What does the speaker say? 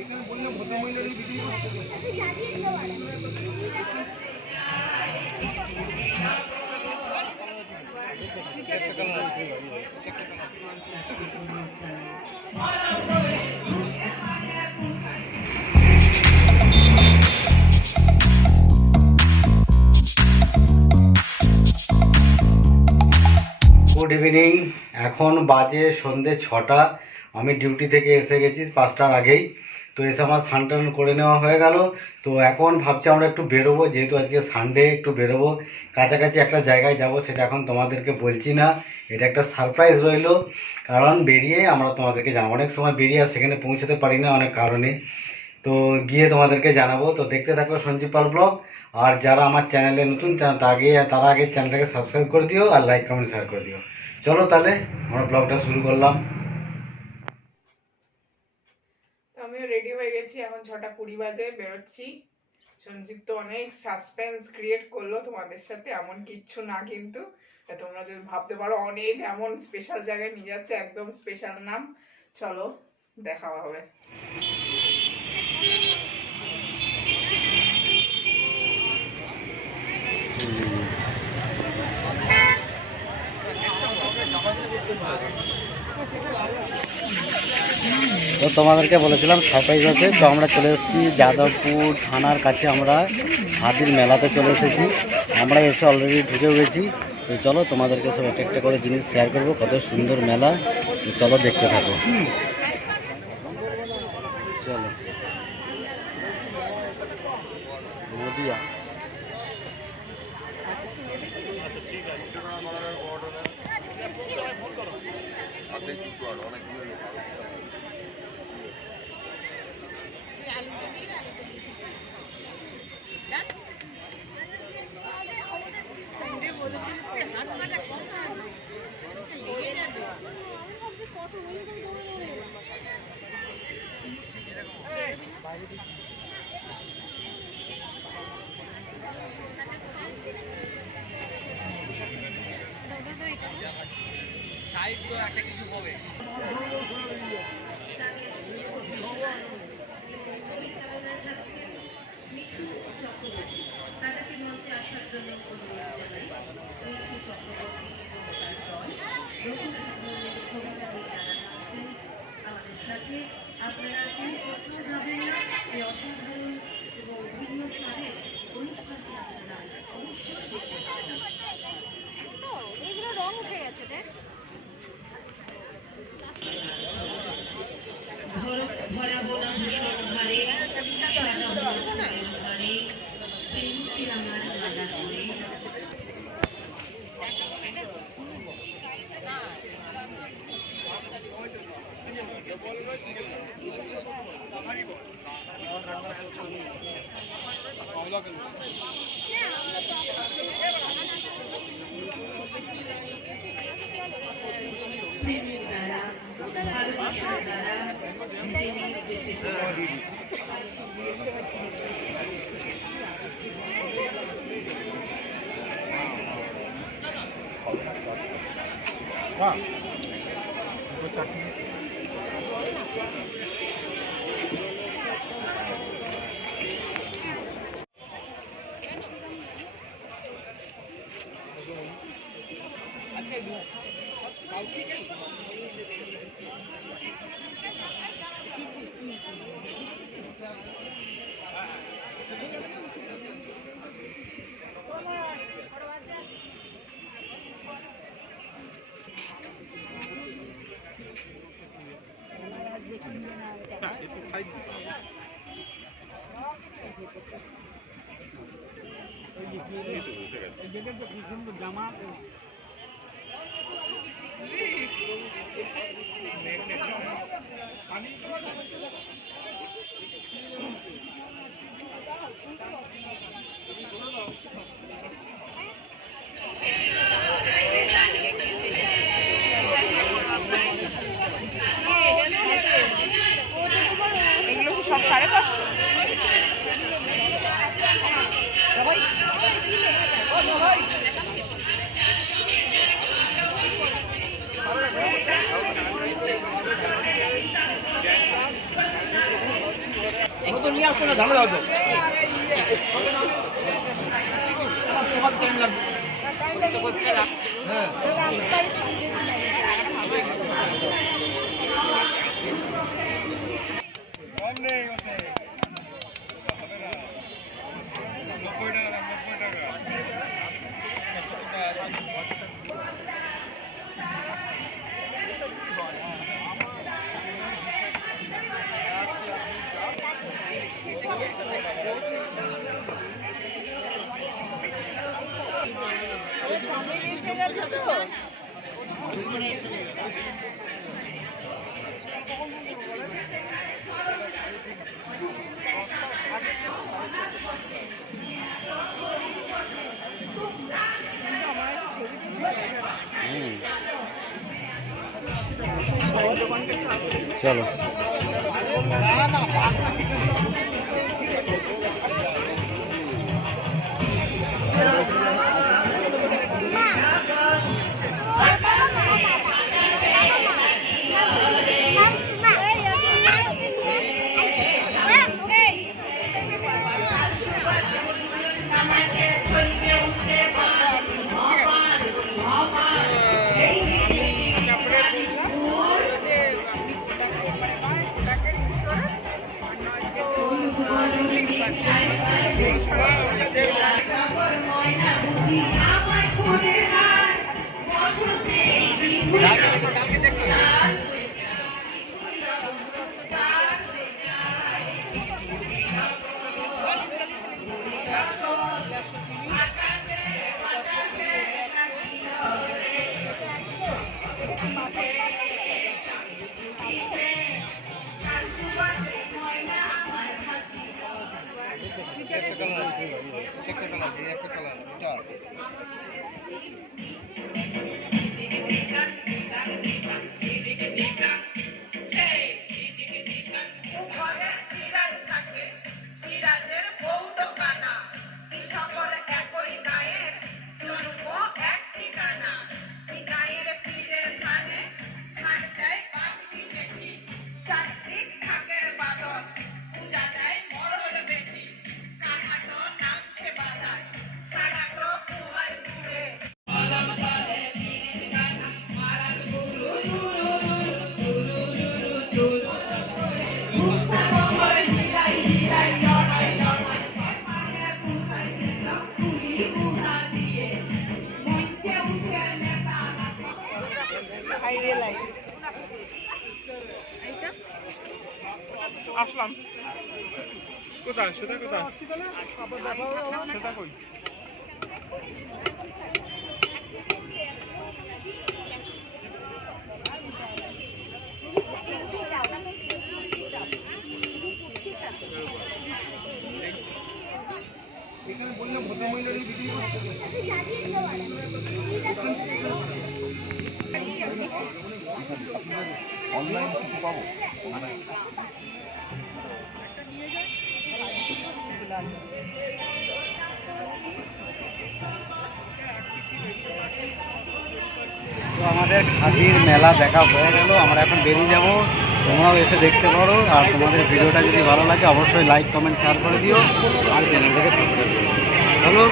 এখানে বললে ভদ্রমহিলারই video good evening. এখন বাজে সন্ধে 6টা। আমি ডিউটি থেকে এসে গেছি 5টার আগেই। তো এসে আমার স্নান টান করে নেওয়া হয়ে গেল। তো এখন ভাবছি আমরা একটু বেরোবো, যেহেতু আজকে সানডে, একটু বেরোবো, কাছাকাছি একটা জায়গায় যাব। সেটা এখন তোমাদেরকে বলছি না, এটা একটা সারপ্রাইজ রইলো। কারণ বেরিয়ে আমরা তোমাদেরকে জানাবো। অনেক সময় বেরিয়ে আর সেখানে পৌঁছাতে পারি না অনেক কারণে, তো গিয়ে তোমাদেরকে জানাবো। তো দেখতে থাকো সঞ্জীব পাল ব্লগ। আর যারা আমার চ্যানেলে নতুন তারা আগে চ্যানেলটাকে সাবস্ক্রাইব করে দিও আর লাইক কমেন্ট শেয়ার করে দিও। চলো তাহলে আমরা ব্লগটা শুরু করলাম। তো আমিও রেডি হয়ে গেছি, এখন 6:20 বাজে, বেরোচ্ছি। সঞ্জীব তো অনেক সাসপেন্স ক্রিয়েট করলো তোমাদের সাথে, এমন কিচ্ছু না কিন্তু। তোমরা যদি ভাবতে পারো অনেক এমন স্পেশাল জায়গায় নিয়ে যাচ্ছে, একদম স্পেশাল নাম। চলো দেখা হবে। তো তোমাদেরকে বলেছিলাম সারপ্রাইজ আছে। তো আমরা চলে এসেছি যাদবপুর থানার কাছে, আমরা খাদির মেলাতে চলে এসেছি। আমরা এসে অলরেডি ঢুকেও গেছি। তো চলো তোমাদেরকে সব একটা একটা করে জিনিস শেয়ার করবো, কত সুন্দর মেলা। তো চলো দেখতে থাকো। চলো নদিয়া। সাইড তো একটা কিছু হবে। জামা 550। নতুন নিয়ে আসছো না ঝামেলা হতো হ্যাঁ চলো আসলাম কোথায় সেটা কোথায় সেটা কই এখানে বললে ভদ্রমহিলারই বিক্রি করছে অনলাইন কিছু পাবো তো আমাদের খাদির মেলা দেখা হয়ে গেল, আমরা এখন বেরিয়ে যাব। তোমরাও এসে দেখতে পারো, আর তোমাদের ভিডিওটা যদি ভালো লাগে অবশ্যই লাইক কমেন্ট শেয়ার করে দিও আর চ্যানেলটাকে সাবস্ক্রাইব করে দিও। চলো।